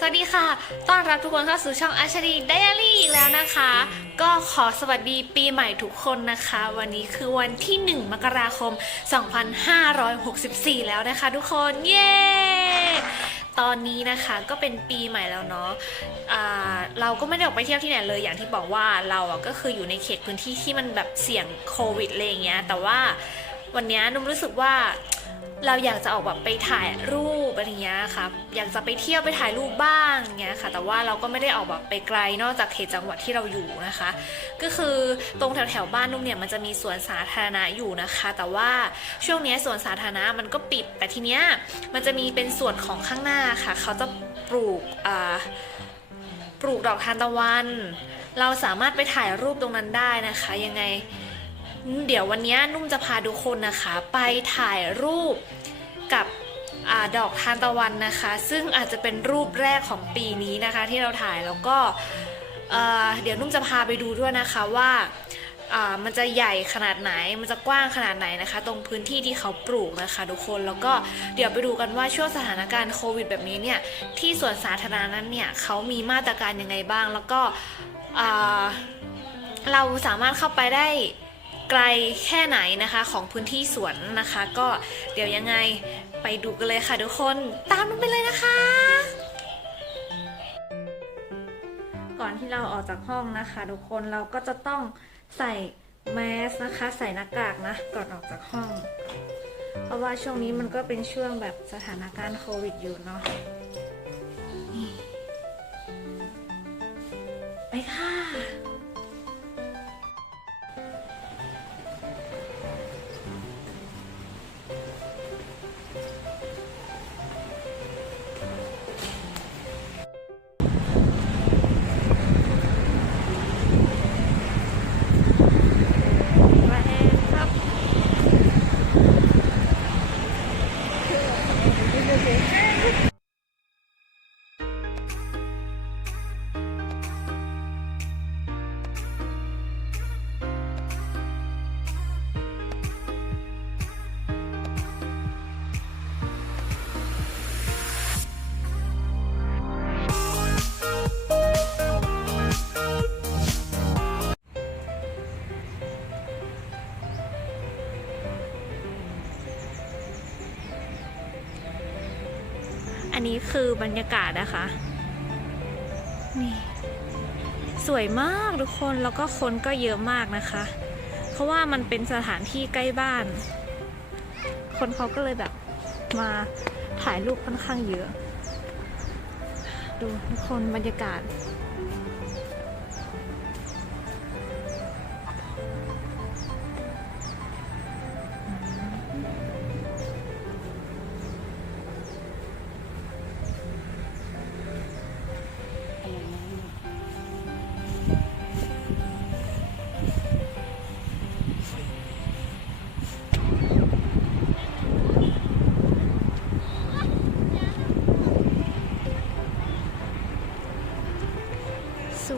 สวัสดีค่ะ ต้อนรับทุกคนเข้าสู่ช่องอาชรีไดอารี่อีกแล้วนะคะ ก็ขอสวัสดีปีใหม่ทุกคนนะคะ วันนี้คือวันที่ 1 มกราคม 2564 แล้วนะคะทุกคน เย้ ตอนนี้นะคะก็เป็นปีใหม่แล้วเนาะอ่าเราก็ไม่ได้ออกไปเที่ยวที่ไหนเลย อย่างที่บอกว่าเราอะก็คืออยู่ในเขตพื้นที่ที่มันแบบเสี่ยงโควิดอะไรอย่างเงี้ย แต่ว่าวันเนี้ยนุ่มรู้สึกว่า เราอยากจะออกแบบไปถ่ายรูปอะไรเงี้ยค่ะ อยากจะไปเที่ยวไปถ่ายรูปบ้างเงี้ยค่ะ แต่ว่าเราก็ไม่ได้ออกแบบไปไกลนอกจากเขตจังหวัดที่เราอยู่นะคะ ก็คือตรงแถวแถวบ้านนุ่มเนี่ยมันจะมีสวนสาธารณะอยู่นะคะ แต่ว่าช่วงนี้สวนสาธารณะมันก็ปิด แต่ทีเนี้ยมันจะมีเป็นส่วนของข้างหน้าค่ะ เขาจะปลูกอ่าปลูกดอกทานตะวัน เราสามารถไปถ่ายรูปตรงนั้นได้นะคะ ยังไง เดี๋ยววันนี้นุ่มจะพาทุกคนนะคะ ไปถ่ายรูปกับอดอกทานตะวันนะคะ ซึ่งอาจจะเป็นรูปแรกของปีนี้นะคะ ที่เราถ่ายแล้วก็เดี๋ยวนุ่มจะพาไปดูด้วยนะคะว่ามันจะใหญ่ขนาดไหน มันจะกว้างขนาดไหนนะคะ ตรงพื้นที่ที่เขาปลูกนะคะ ทุกคน แล้วก็เดี๋ยวไปดูกันว่าช่วงสถานการณ์โควิดแบบนี้เนี่ย ที่สวนสาธารณะนั้นเนี่ยเขามีมาตรการยังไงบ้าง แล้วก็เราสามารถเข้าไปได้ ไกลแค่ไหนนะคะของพื้นที่สวนนะคะ ก็เดี๋ยวยังไงไปดูกันเลยค่ะทุกคนตามมันไปเลยนะคะ ก่อนที่เราออกจากห้องนะคะ ทุกคนเราก็จะต้องใส่แมสนะคะ ใส่หน้ากากนะ ก่อนออกจากห้อง เพราะว่าช่วงนี้มันก็เป็นช่วงแบบสถานการณ์โควิดอยู่เนาะไปค่ะ นี้คือบรรยากาศนะคะ นี่ สวยมากทุกคนแล้วก็คนก็เยอะมากนะคะ เพราะว่ามันเป็นสถานที่ใกล้บ้าน คนเขาก็เลยแบบมาถ่ายรูปค่อนข้างเยอะ ดูทุกคนบรรยากาศ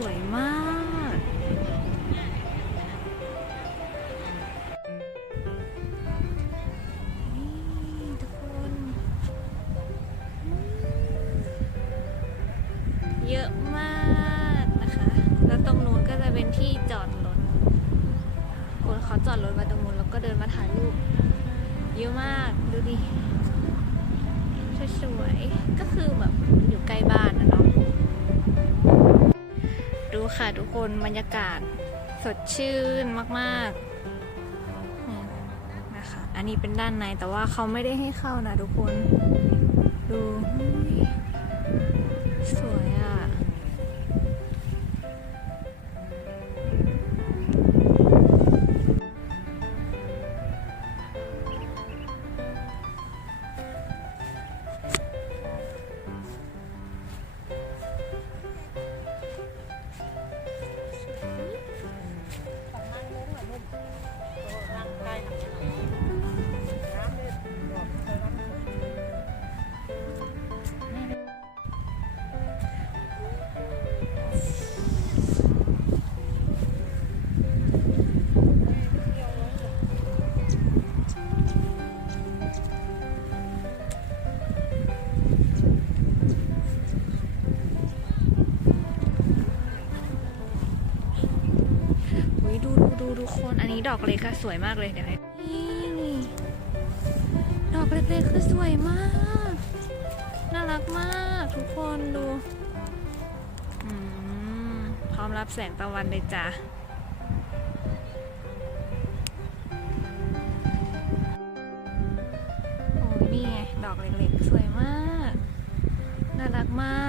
วยมาก นี่ทุกคน เยอะมากนะคะ แล้วตรงนู้นก็จะเป็นที่จอดรถ คนเขาจอดรถมาตรงนู้นแล้วก็เดินมาถ่ายรูป เยอะมาก ดูดิสวยๆก็คือแบบอยู่ใกล้บ้านนะเนาะ ค่ะทุกคนบรรยากาศสดชื่นมากๆนี่นะคะ อันนี้เป็นด้านในแต่ว่าเขาไม่ได้ให้เข้านะทุกคน ดู สวย คนอันนี้ดอกเล็กอะสวยมากเลยเดี๋ยวให้นี่ดอกเล็กๆคือสวยมาก น่ารักมากทุกคนดูอืมพร้อมรับแสงตะวันเลยจ้ะโอ้ยนี่ไงดอกเล็กๆ สวยมาก น่ารักมาก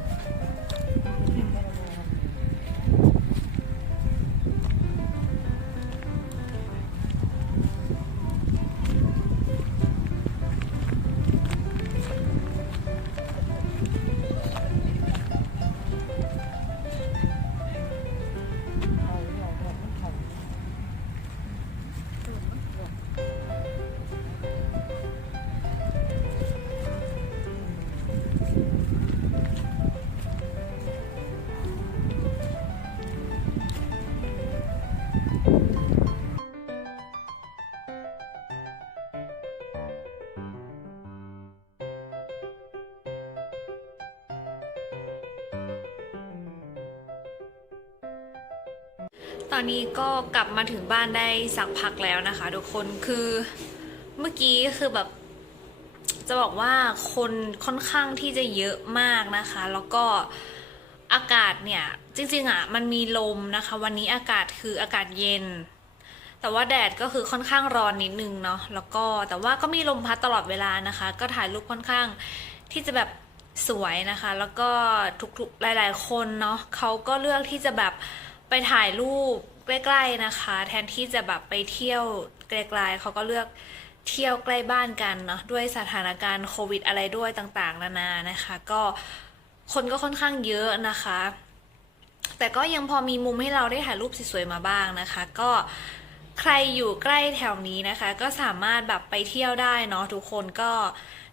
ตอนนี้ก็กลับมาถึงบ้านได้สักพักแล้วนะคะทุกคนคือเมื่อกี้คือแบบจะบอกว่าคนค่อนข้างที่จะเยอะมากนะคะ แล้วก็อากาศเนี่ยจริงๆอะมันมีลมนะคะ วันนี้อากาศคืออากาศเย็น แต่ว่าแดดก็คือค่อนข้างร้อนนิดนึงเนาะแล้วก็แต่ว่าก็มีลมพัดตลอดเวลานะคะ ก็ถ่ายรูปค่อนข้างที่จะแบบสวยนะคะ แล้วก็ทุกๆหลาย ๆ คนเนาะเขาก็เลือกที่จะแบบ ไปถ่ายรูปใกล้ๆนะคะ แทนที่จะแบบไปเที่ยวไกลๆเขาก็เลือกเที่ยวใกล้บ้านกันเนาะด้วยสถานการณ์โควิดอะไรด้วยต่างๆ นานานะคะ ก็คนก็ค่อนข้างเยอะนะคะ แต่ก็ยังพอมีมุมให้เราได้ถ่ายรูปสวยๆมาบ้างนะคะ ก็ ใครอยู่ใกล้แถวนี้นะคะ ก็สามารถแบบไปเที่ยวได้เนาะทุกคนก็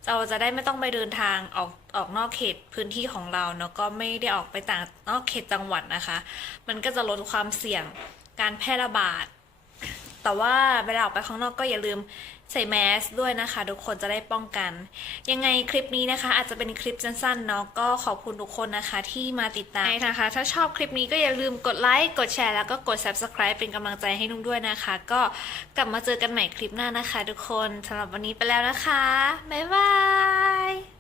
เราจะได้ไม่ต้องไปเดินทางออกออกนอกเขตพื้นที่ของเราเนาะก็ไม่ได้ออกไปต่างนอกเขตจังหวัดนะคะ มันก็จะลดความเสี่ยงการแพร่ระบาด แต่ว่าเวลาออกไปข้างนอกก็อย่าลืม ใส่แมสด้วยนะคะ ทุกคนจะได้ป้องกัน ยังไงคลิปนี้นะคะ อาจจะเป็นคลิปสั้นๆเนาะก็ขอบคุณทุกคนนะคะที่มาติดตามนะคะ ถ้าชอบคลิปนี้ก็อย่าลืมกดไลค์กดแชร์แล้วก็กด subscribe เป็นกำลังใจให้นุ่งด้วยนะคะ ก็กลับมาเจอกันใหม่คลิปหน้านะคะ ทุกคนสำหรับวันนี้ไปแล้วนะคะบ๊ายบาย